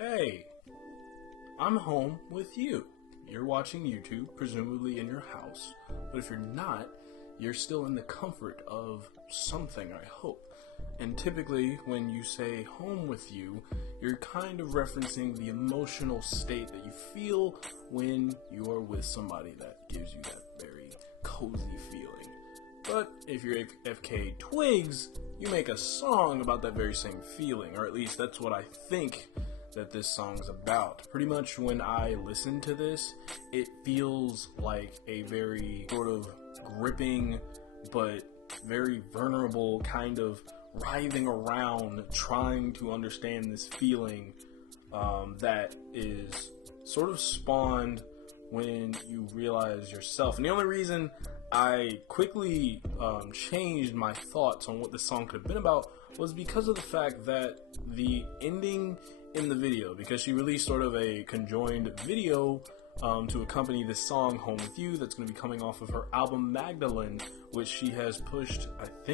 Hey, I'm home with you. You're watching YouTube, presumably in your house, but if you're not, you're still in the comfort of something, I hope. And typically, when you say home with you, you're kind of referencing the emotional state that you feel when you are with somebody that gives you that very cozy feeling. But if you're FKA Twigs, you make a song about that very same feeling, or at least that's what I think that this song's about. Pretty much when I listen to this, it feels like a very sort of gripping but very vulnerable kind of writhing around trying to understand this feeling that is sort of spawned when you realize yourself. And the only reason I quickly changed my thoughts on what this song could have been about was because of the fact that the ending in the video, because she released sort of a conjoined video to accompany this song, Home With You, that's going to be coming off of her album Magdalene, which she has pushed back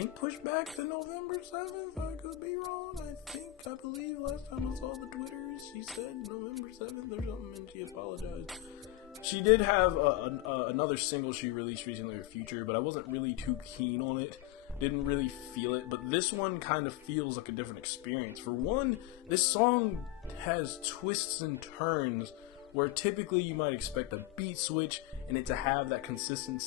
to November 7th. I could be wrong. I believe last time I saw the Twitters, she said November 7th or something, and she apologized. She did have another single she released recently, Future, but I wasn't really too keen on it. Didn't really feel it, but this one kind of feels like a different experience. For one, this song has twists and turns where typically you might expect a beat switch and it to have that consistent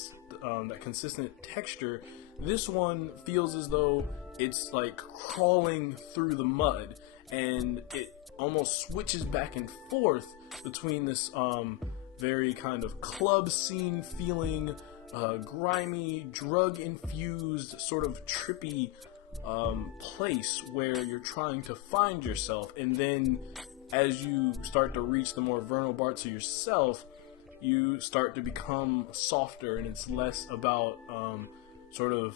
texture. This one feels as though it's like crawling through the mud, and it almost switches back and forth between this very kind of club scene feeling, grimy, drug-infused, sort of trippy place where you're trying to find yourself, and then as you start to reach the more vulnerable parts of yourself, you start to become softer, and it's less about sort of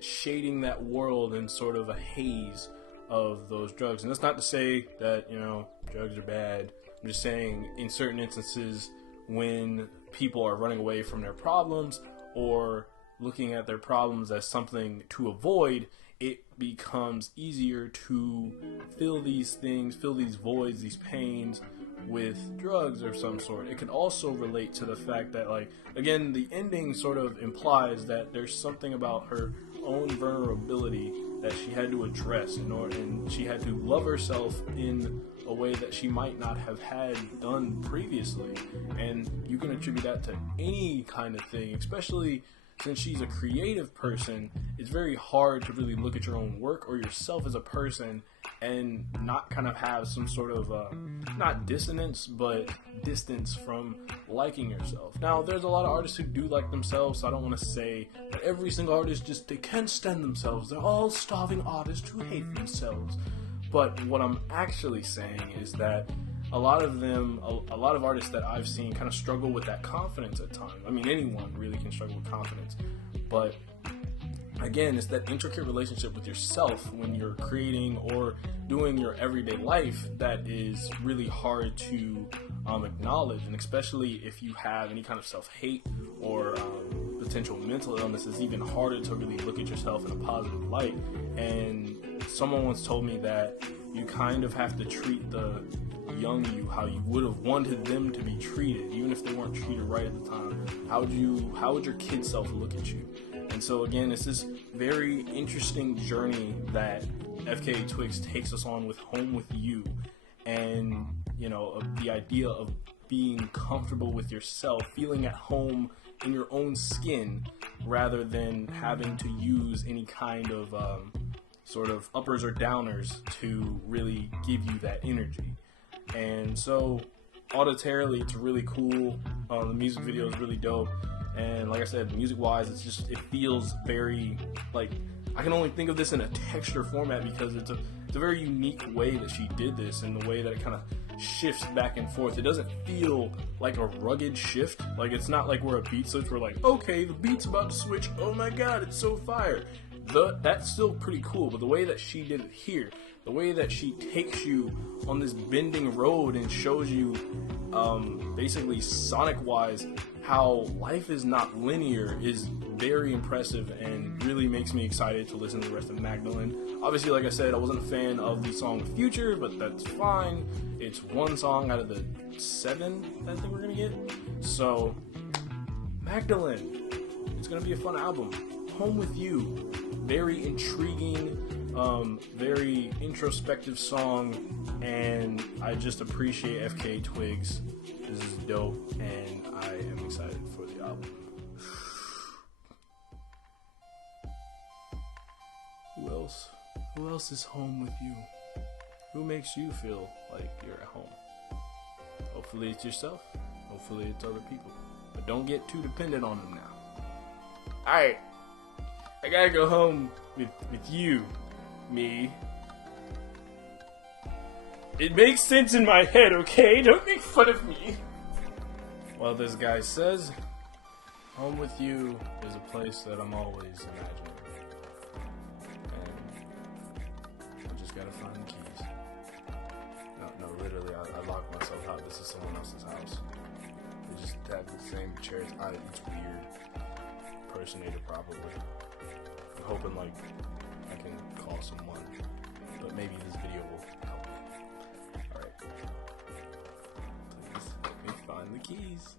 shading that world in sort of a haze of those drugs. And that's not to say that, drugs are bad. I'm just saying in certain instances when people are running away from their problems or looking at their problems as something to avoid, it becomes easier to fill these things, fill these voids, these pains with drugs of some sort. It can also relate to the fact that, like, again, the ending sort of implies that there's something about her own vulnerability that she had to address and she had to love herself in a way that she might not have had done previously. And you can attribute that to any kind of thing, especially since she's a creative person. It's very hard to really look at your own work or yourself as a person and not kind of have some sort of not dissonance but distance from liking yourself. Now, there's a lot of artists who do like themselves, so I don't want to say that every single artist they can't stand themselves. They're all starving artists who hate themselves. But what I'm actually saying is that a lot of artists that I've seen kind of struggle with that confidence at times. I mean, anyone really can struggle with confidence. But again, it's that intricate relationship with yourself when you're creating or doing your everyday life that is really hard to acknowledge. And especially if you have any kind of self-hate or potential mental illness, it's even harder to really look at yourself in a positive light. And someone once told me that you kind of have to treat the young you how you would have wanted them to be treated, even if they weren't treated right at the time. How would your kid self look at you? And so again, it's this very interesting journey that FKA Twigs takes us on with Home With You, and the idea of being comfortable with yourself, feeling at home in your own skin, rather than having to use any kind of sort of uppers or downers to really give you that energy. And so auditorily, it's really cool. The music video is really dope. And like I said, music-wise, it feels very, like, I can only think of this in a texture format because it's a very unique way that she did this, and the way that it kind of shifts back and forth. It doesn't feel like a rugged shift. Like, it's not like we're a beat switch. We're like, okay, the beat's about to switch. Oh my god, it's so fire. That's still pretty cool, but the way that she did it here, the way that she takes you on this bending road and shows you, basically Sonic-wise, how life is not linear is very impressive and really makes me excited to listen to the rest of Magdalene. Obviously, like I said, I wasn't a fan of the song Future, but that's fine. It's one song out of the 7 that I think we're gonna get. So, Magdalene, it's gonna be a fun album. Home with You, very intriguing, very introspective song, and I just appreciate FKA Twigs. This is dope, and I am excited for the album. Who else is home with you? Who makes you feel like you're at home? Hopefully it's yourself. Hopefully it's other people. But don't get too dependent on them now. Alright. I gotta go home with you, me. It makes sense in my head, okay? Don't make fun of me. Well, this guy says, home with you is a place that I'm always imagining. And I just gotta find the keys. No, literally, I locked myself out. This is someone else's house. They just have the same chairs. It's weird. Impersonated, probably. I'm hoping, like, I can call someone. But maybe this video will help me. Alright. Please let me find the keys.